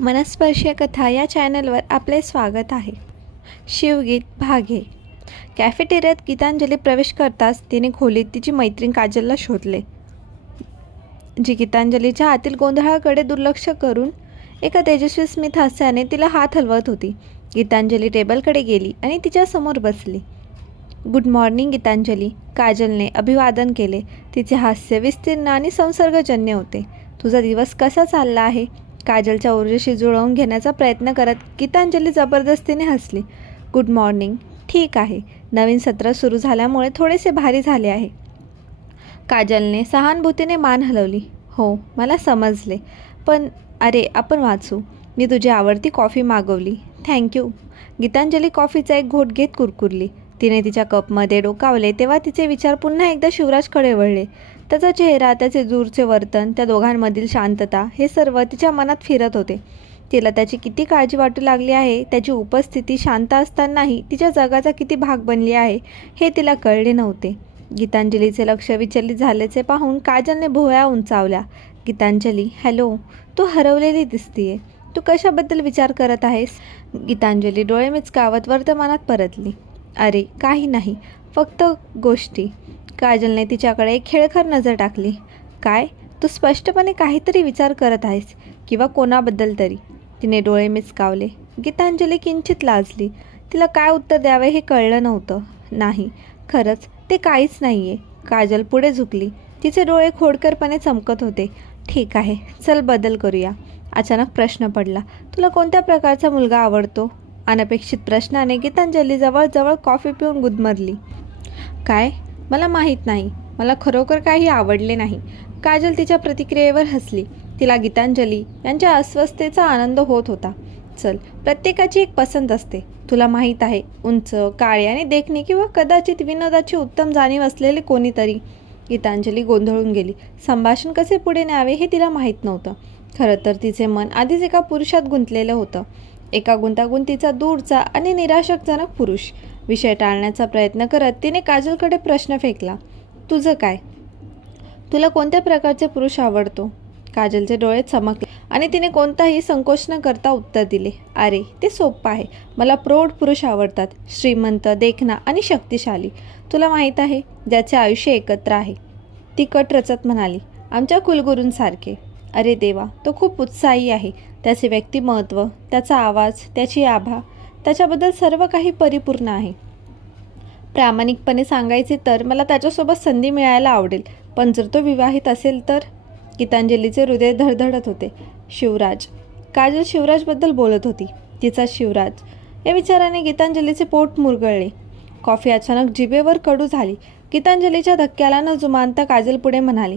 मनस्पर्शीय कथा या चॅनलवर आपले स्वागत आहे. शिवगीत भागे. कॅफेटेरियात गीतांजली प्रवेश करताच तिने खोलीत तिची मैत्रीण काजलला शोधले. जी गीतांजलीच्या आतील गोंधळाकडे दुर्लक्ष करून एका तेजस्वी स्मित हास्याने तिला हात हलवत होती. गीतांजली टेबलकडे गेली आणि तिच्यासमोर बसली. गुड मॉर्निंग गीतांजली काजलने अभिवादन केले. तिचे हास्य विस्तीर्ण आणि संसर्गजन्य होते. तुझा दिवस कसा चालला आहे? काजलच्या ऊर्जेशी जुळवून घेण्याचा प्रयत्न करत गीतांजली जबरदस्तीने हसली. गुड मॉर्निंग ठीक आहे. नवीन सत्र सुरू झाल्यामुळे थोडेसे भारी झाले आहे. काजलने सहानुभूतीने मान हलवली. हो मला समजले. पण अरे आपण वाचू. मी तुझी आवडती कॉफी मागवली. थँक्यू गीतांजली कॉफीचा एक घोट घेत कुरकुरली. तिने तिच्या कपमध्ये डोकावले तेव्हा तिचे विचार पुन्हा एकदा शिवराजकडे वळले. त्याचा चेहरा त्याचे दूरचे वर्तन त्या दोघांमधील शांतता हे सर्व तिच्या मनात फिरत होते. तिला त्याची किती काळजी वाटू लागली आहे त्याची उपस्थिती शांत असतानाही तिच्या जगाचा किती भाग बनली आहे हे तिला कळले नव्हते. गीतांजलीचे लक्ष विचलित झाल्याचे पाहून काजलने भोया उंचावल्या. गीतांजली हॅलो तू हरवलेली दिसतीये. तू कशाबद्दल विचार करत आहेस? गीतांजली डोळे मिचकावत वर्तमानात परतली. अरे काही नाही फक्त गोष्टी. काजलने तिच्याकडे एक खेळखर नजर टाकली. काय? तू स्पष्टपणे काहीतरी विचार करत आहेस किंवा कोणाबद्दल तरी? तिने डोळे मिचकावले गीतांजली किंचित लाजली. तिला काय उत्तर द्यावे हे कळलं नव्हतं. नाही खरंच ते काहीच नाही आहे काजल पुढे झुकली. तिचे डोळे खोडकरपणे चमकत होते. ठीक आहे चल बदल करूया. अचानक प्रश्न पडला. तुला कोणत्या प्रकारचा मुलगा आवडतो? अनपेक्षित प्रश्नाने गीतांजली जवळजवळ कॉफी पिऊन गुदमरली. काय? मला माहीत नाही. मला खरोखर काही आवडले नाही. काजल तिच्या प्रतिक्रियेवर हसली. तिला गीतांजली यांच्या अस्वस्थतेचा आनंद होत होता. चल प्रत्येकाची एक पसंत असते. तुला माहीत आहे उंच काळे आणि किंवा कदाचित विनोदाची उत्तम जाणीव असलेले कोणीतरी. गीतांजली गोंधळून गेली. संभाषण कसे पुढे न्यावे हे तिला माहीत नव्हतं. खरं तर तिचे मन आधीच एका पुरुषात गुंतलेलं होतं. एका गुंतागुंतीचा दूरचा आणि निराशकजनक पुरुष. विषय टाळण्याचा प्रयत्न करत तिने काजलकडे प्रश्न फेकला तुझं काय? तुला कोणत्या प्रकारचे पुरुष आवडतो? काजलचे डोळे चमकले आणि तिने कोणताही संकोच न करता उत्तर दिले अरे ते सोपं आहे. मला प्रौढ पुरुष आवडतात. श्रीमंत देखणा आणि शक्तिशाली. तुला माहीत आहे ज्याचे आयुष्य एकत्र आहे. ती कट रचत म्हणाली आमच्या कुलगुरूंसारखे. अरे देवा तो खूप उत्साही आहे. त्याचे व्यक्तिमत्व त्याचा आवाज त्याची आभा त्याच्याबद्दल सर्व काही परिपूर्ण आहे. प्रामाणिकपणे सांगायचे तर मला त्याच्यासोबत संधी मिळायला आवडेल. पण जर तो विवाहित असेल तर? गीतांजलीचे हृदय धडधडत होते. शिवराज. काजल शिवराजबद्दल बोलत होती. तिचा शिवराज. या विचाराने गीतांजलीचे पोट मुरगळले. कॉफी अचानक जिभेवर कडू झाली. गीतांजलीच्या धक्क्याला न जुमानता काजल पुढे म्हणाली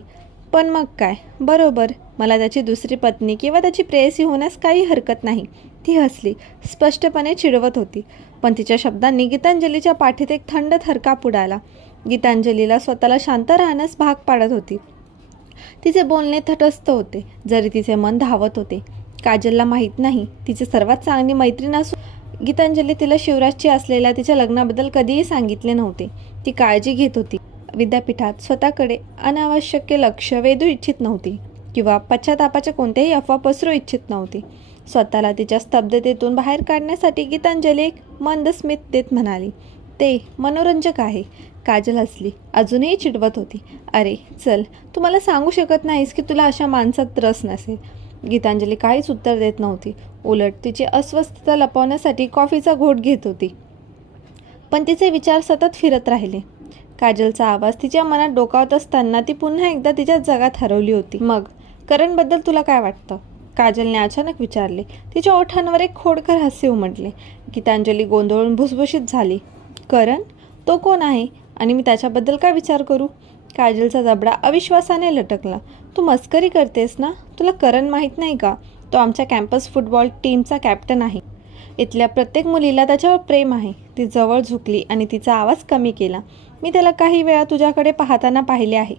पण मग काय? बरोबर. मला त्याची दुसरी पत्नी किंवा त्याची प्रेयसी होण्यास काही हरकत नाही. ती हसली. स्पष्टपणे चिडवत होती. पण तिच्या शब्दांनी गीतांजलीच्या पाठीत एक थंड थरकाप उडाला. गीतांजलीला स्वतःला शांत राहण्यास भाग पाडत होती. तिचे बोलणे तटस्थ होते. जरी तिचे मन धावत होते. काजलला माहीत नाही. तिचे सर्वात चांगली मैत्रीण असून गीतांजली तिला शिवराजची असलेल्या तिच्या लग्नाबद्दल कधीही सांगितले नव्हते. ती काळजी घेत होती. विद्यापीठात स्वतःकडे अनावश्यक लक्ष वेधू इच्छित नव्हती किंवा पश्चातापाच्या कोणत्याही अफवा पसरू इच्छित नव्हती. स्वतःला तिच्या स्तब्धतेतून बाहेर काढण्यासाठी गीतांजली एक मंदस्मित देत म्हणाली ते मनोरंजक आहे. काजल हसली. अजूनही चिडवत होती. अरे चल. तू मला सांगू शकत नाहीस की तुला अशा माणसात रस नसेल. गीतांजली काहीच उत्तर देत नव्हती. उलट तिची अस्वस्थता लपवण्यासाठी कॉफीचा घोट घेत होती. पण तिचे विचार सतत फिरत राहिले. काजलचा आवाज तिच्या मनात डोकावत असताना ती पुन्हा एकदा तिच्या जगात हरवली होती. मग करणबद्दल तुला काय वाटतं? काजलने अचानक विचारले. तिच्या ओठांवर एक खोडकर हास्य उमटले. गीतांजली गोंधळून भुसभुशीत झाली. करण तो कोण आहे? आणि मी त्याच्याबद्दल काय विचार करू? काजलचा जबडा अविश्वासाने लटकला. तू मस्करी करतेस ना? तुला करण माहीत नाही का? तो आमच्या कॅम्पस फुटबॉल टीमचा कॅप्टन आहे. इथल्या प्रत्येक मुलीला त्याच्यावर प्रेम आहे. ती जवळ झुकली आणि तिचा आवाज कमी केला. मी त्याला काही वेळा तुझ्याकडे पाहताना पाहिले आहे.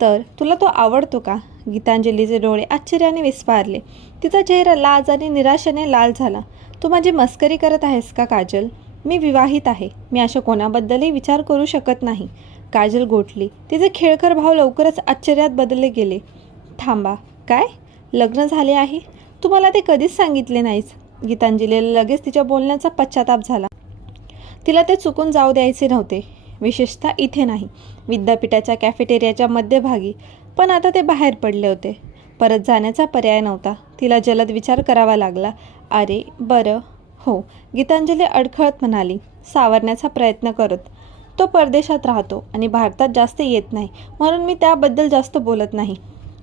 तर तुला तो आवडतो का? गीतांजलीचे डोळे आश्चर्याने विस्फारले. तिचा चेहरा लाज आणि निराशेने लाल झाला. तू माझी मस्करी करत आहेस का काजल? मी विवाहित आहे. मी अशा कोणाबद्दलही विचार करू शकत नाही. काजल गोठली. तिचे खेळकर भाव लवकरच आश्चर्यात बदलले गेले. थांबा. काय? लग्न झाले आहे? तू मला ते कधीच सांगितले नाहीस. गीतांजलीला लगेच तिच्या बोलण्याचा पश्चाताप झाला. तिला ते चुकून जाऊ द्यायचे नव्हते. विशेषतः इथे नाही. विद्यापीठाच्या कॅफेटेरियाच्या मध्यभागी. पण आता ते बाहेर पडले होते. परत जाण्याचा पर्याय नव्हता. तिला जलद विचार करावा लागला. अरे बरं. हो. गीतांजली अडखळत म्हणाली. सावरण्याचा प्रयत्न करत. तो परदेशात राहतो आणि भारतात जास्त येत नाही. म्हणून मी त्याबद्दल जास्त बोलत नाही.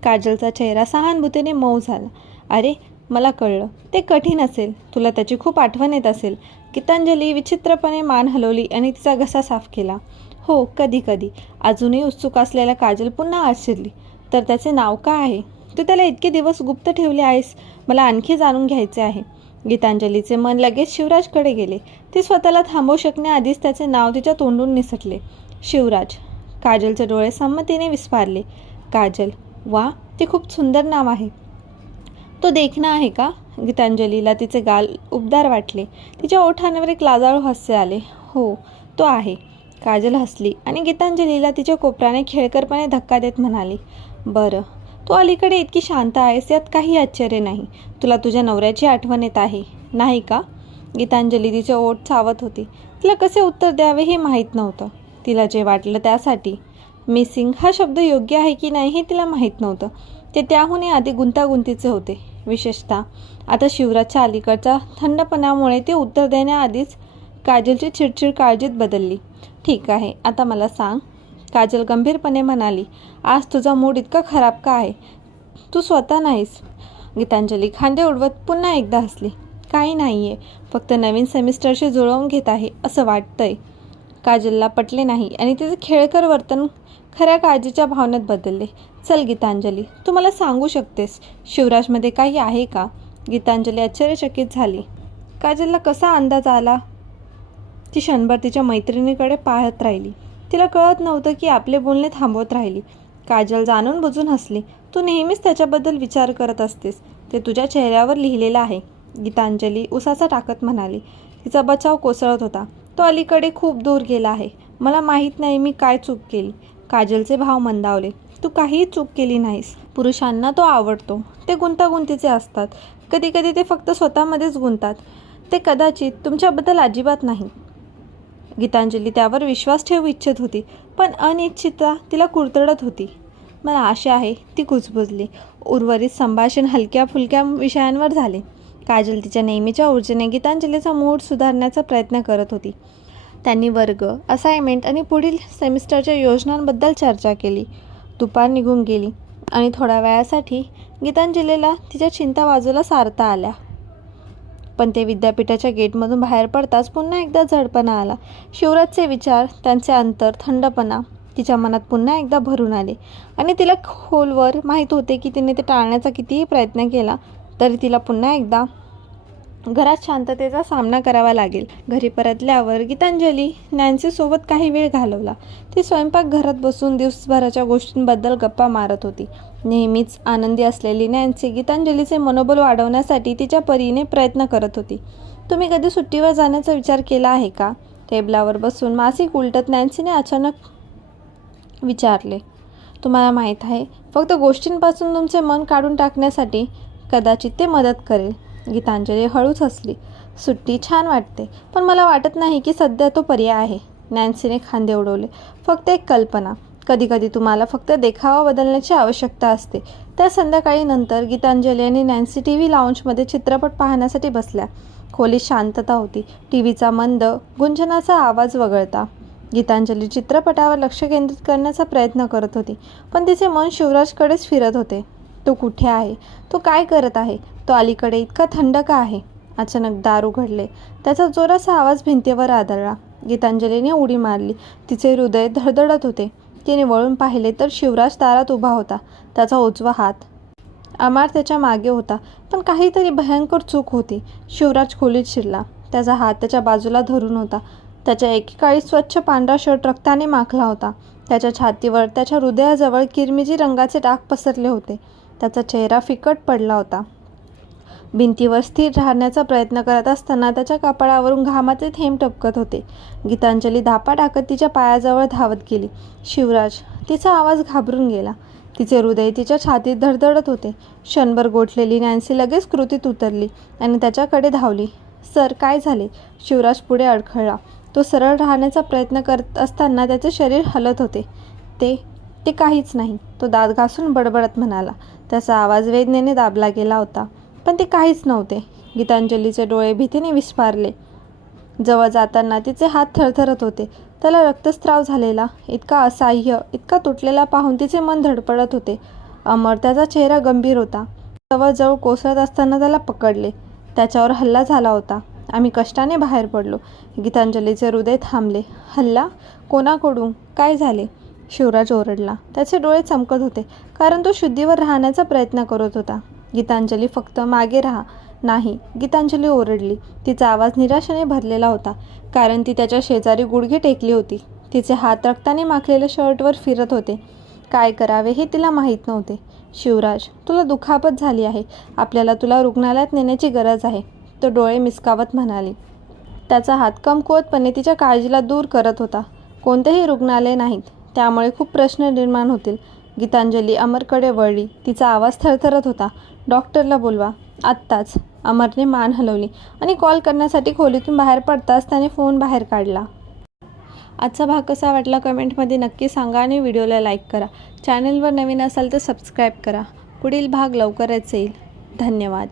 काजलचा चेहरा सहानुभूतीने मऊ झाला. अरे मला कळलं. ते कठीण असेल. तुला त्याची खूप आठवण येत असेल. गीतांजली विचित्रपणे मान हलवली आणि तिचा घसा साफ केला. हो कधी कधी. अजूनही उत्सुक असलेला काजल पुन्हा आश्चर्यली. तर त्याचे नाव काय आहे? तू त्याला इतके दिवस गुप्त ठेवले आहेस. मला आणखी जाणून घ्यायचे आहे. गीतांजलीचे मन लगेच शिवराजकडे गेले. ती स्वतःला थांबवू शकण्याआधीच त्याचे नाव तिच्या तोंडून निसटले. शिवराज. काजलचे डोळे संमतीने विस्फारले. काजल. वा ते खूप सुंदर नाव आहे. तो देखणा आहे का? गीतांजलीला तिचे गाल उबदार वाटले. तिच्या ओठांवर एक लाजाळू हास्य आले. हो तो आहे. काजल हसली आणि गीतांजलीला तिच्या कोपराने खेळकरपणे धक्का देत म्हणाली बरं तू अलीकडे इतकी शांत आहेस यात काही आश्चर्य नाही. तुला तुझ्या नवऱ्याची आठवण येत आहे. नाही का? गीतांजली तिचे ओठ चावत होती. तिला कसे उत्तर द्यावे हे माहीत नव्हतं. तिला जे वाटलं त्यासाठी. मिसिंग हा शब्द योग्य आहे की नाही हे तिला माहीत नव्हतं. ते त्याहूनही आधी गुंतागुंतीचे होते. विशेषतः. आता शिवराजच्या अलीकडच्या थंडपणामुळे ते उत्तर देण्याआधीच काजलची चिडचिड काळजीत बदलली. ठीक आहे आता मला सांग. काजल गंभीरपणे म्हणाली आज तुझा मूड इतका खराब का आहे? तू स्वतः नाहीस. गीतांजली खांदे उडवत पुन्हा एकदा हसली. काही नाही आहे फक्त नवीन सेमिस्टरशी जुळवून घेत आहे असं वाटतंय. काजलला पटले नाही आणि तिचे खेळकर वर्तन खऱ्या काळजीच्या भावनेत बदलले. चल गीतांजली तू मला सांगू शकतेस शिवराजमध्ये काही आहे का? गीतांजली आश्चर्यचकित झाली. काजलला कसा अंदाज आला? ती क्षणभर तिच्या मैत्रिणीकडे पाहत राहिली. तिला कळत नव्हतं की आपले बोलणे थांबवत राहिली. काजल जाणून बुजून हसली. तू नेहमीच त्याच्याबद्दल विचार करत असतेस. ते तुझ्या चेहऱ्यावर लिहिलेलं आहे गीतांजली उसाचा टाकत म्हणाली. तिचा बचाव कोसळत होता. तो अलीकडे खूप दूर गेला आहे. मला माहीत नाही मी काय चूक केली. काजलचे भाव मंदावले. तू काहीही चूक केली नाहीस. पुरुषांना तो आवडतो. ते गुंतागुंतीचे असतात. कधीकधी ते फक्त स्वतःमध्येच गुंतात. ते कदाचित तुमच्याबद्दल अजिबात नाही. गीतांजली त्यावर विश्वास ठेवू इच्छित होती पण अनिच्छितता तिला कुरतडत होती. मला आशा आहे ती कुजबुजली. उर्वरित संभाषण हलक्या फुलक्या विषयांवर झाले. काजल तिच्या नेहमीच्या ऊर्जेने गीतांजलीचा मूड सुधारण्याचा प्रयत्न करत होती. त्यांनी वर्ग असाइनमेंट आणि पुढील सेमिस्टरच्या योजनांबद्दल चर्चा केली. दुपार निघून गेली आणि थोड्या वेळासाठी गीतांजलीला तिच्या चिंता बाजूला सारता आल्या. पण ते विद्यापीठाच्या गेटमधून बाहेर पडताच पुन्हा एकदा झडपणा आला. शिवराजचे विचार त्यांचे अंतर थंडपणा तिच्या मनात पुन्हा एकदा भरून आले आणि तिला खोलवर माहीत होते की तिने ते टाळण्याचा कितीही प्रयत्न केला तरी तिला पुन्हा एकदा घरात शांततेचा सामना करावा लागेल. घरी परतल्यावर गीतांजली नॅन्सीसोबत काही वेळ घालवला. ती स्वयंपाक घरात बसून दिवसभराच्या गोष्टींबद्दल गप्पा मारत होती. नेहमीच आनंदी असलेली नॅन्सी गीतांजलीचे मनोबल वाढवण्यासाठी तिच्या परीने प्रयत्न करत होती. तुम्ही कधी सुट्टीवर जाण्याचा विचार केला आहे का? टेबलावर बसून मासिक उलटत नॅन्सीने अचानक विचारले. तुम्हाला माहीत आहे फक्त गोष्टींपासून तुमचे मन काढून टाकण्यासाठी कदाचित ते मदत करेल. गीतांजली हळूच हसली. सुट्टी छान वाटते पण मला वाटत नाही की सध्या तो पर्याय आहे. नॅन्सीने खांदे उडवले. फक्त एक कल्पना. कधीकधी तुम्हाला फक्त देखावा बदलण्याची आवश्यकता असते. त्या संध्याकाळी नंतर गीतांजली आणि नॅन्सी टी व्ही लाऊंजमध्ये चित्रपट पाहण्यासाठी बसल्या. खोलीत शांतता होती. टी व्हीचा मंद गुंजनाचा आवाज वगळता. गीतांजली चित्रपटावर लक्ष केंद्रित करण्याचा प्रयत्न करत होती पण तिचे मन शिवराजकडेच फिरत होते. तो कुठे आहे? तो काय करत आहे? तो अलीकडे इतका थंड का आहे? अचानक दार उघडले. त्याचा जोराचा आवाज भिंतीवर आदळला. गीतांजलीने उडी मारली. तिचे हृदय धडधडत होते. तिने वळून पाहिले तर शिवराज दारात उभा होता. त्याचा उजवा हात अमार त्याच्यामागे होता. पण काहीतरी भयंकर चूक होती. शिवराज खोलीत शिरला. त्याचा हात त्याच्या बाजूला धरून होता. त्याच्या एकेकाळी स्वच्छ पांढरा शर्ट रक्ताने माखला होता. त्याच्या छातीवर त्याच्या हृदयाजवळ किरमिजी रंगाचे डाग पसरले होते. त्याचा चेहरा फिकट पडला होता. भिंतीवर स्थिर राहण्याचा प्रयत्न करत असताना त्याच्या कपाळावरून घामाचे थेंब टपकत होते. गीतांजली धापा टाकत तिच्या पायाजवळ धावत गेली. शिवराज तिचा आवाज घाबरून गेला. तिचे हृदय तिच्या छातीत धडधडत होते. क्षणभर गोठलेली नॅन्सी लगेच कृतीत उतरली आणि त्याच्याकडे धावली. सर काय झाले? शिवराज पुढे अडखळला. तो सरळ राहण्याचा प्रयत्न करत असताना त्याचे शरीर हलत होते. ते ते काहीच नाही. तो दात घासून बडबडत म्हणाला. त्याचा आवाज वेदनेने दाबला गेला होता. पण ते काहीच नव्हते. गीतांजलीचे डोळे भीतीने विस्फारले. जवळ जाताना तिचे हात थरथरत होते. त्याला रक्तस्राव झालेला इतका असह्य इतका तुटलेला पाहून तिचे मन धडपडत होते. अमर त्याचा चेहरा गंभीर होता. जवळजवळ कोसळत असताना त्याला पकडले. त्याच्यावर हल्ला झाला होता. आम्ही कष्टाने बाहेर पडलो. गीतांजलीचे हृदय थांबले. हल्ला? कोणाकडून? काय झाले? शिवराज ओरडला. त्याचे डोळे चमकत होते कारण तो शुद्धीवर राहण्याचा प्रयत्न करत होता. गीतांजली फक्त मागे राहा. नाही गीतांजली ओरडली. तिचा आवाज निराशेने भरलेला होता कारण ती त्याच्या शेजारी गुडघे टेकली होती. तिचे हात रक्ताने माखलेल्या शर्टवर फिरत होते. काय करावे हे तिला माहीत नव्हते. शिवराज तुला दुखापत झाली आहे. आपल्याला तुला रुग्णालयात नेण्याची गरज आहे. तो डोळे मिसकावत म्हणाली. त्याचा हात कमकुवतपणे तिच्या काळजीला दूर करत होता. कोणतेही रुग्णालय नाहीत. त्यामुळे खूप प्रश्न निर्माण होतील. गीतांजली अमरकडे वळली. तिचा आवाज थरथरत होता. डॉक्टरला बोलवा. आत्ताच. अमरने मान हलवली आणि कॉल करण्यासाठी खोलीतून बाहेर पडताच त्याने फोन बाहेर काढला. आजचा भाग कसा वाटला कमेंटमध्ये नक्की सांगा आणि व्हिडिओला लाईक करा. चॅनलवर नवीन असाल तर सबस्क्राईब करा. पुढील भाग लवकरच येईल. धन्यवाद.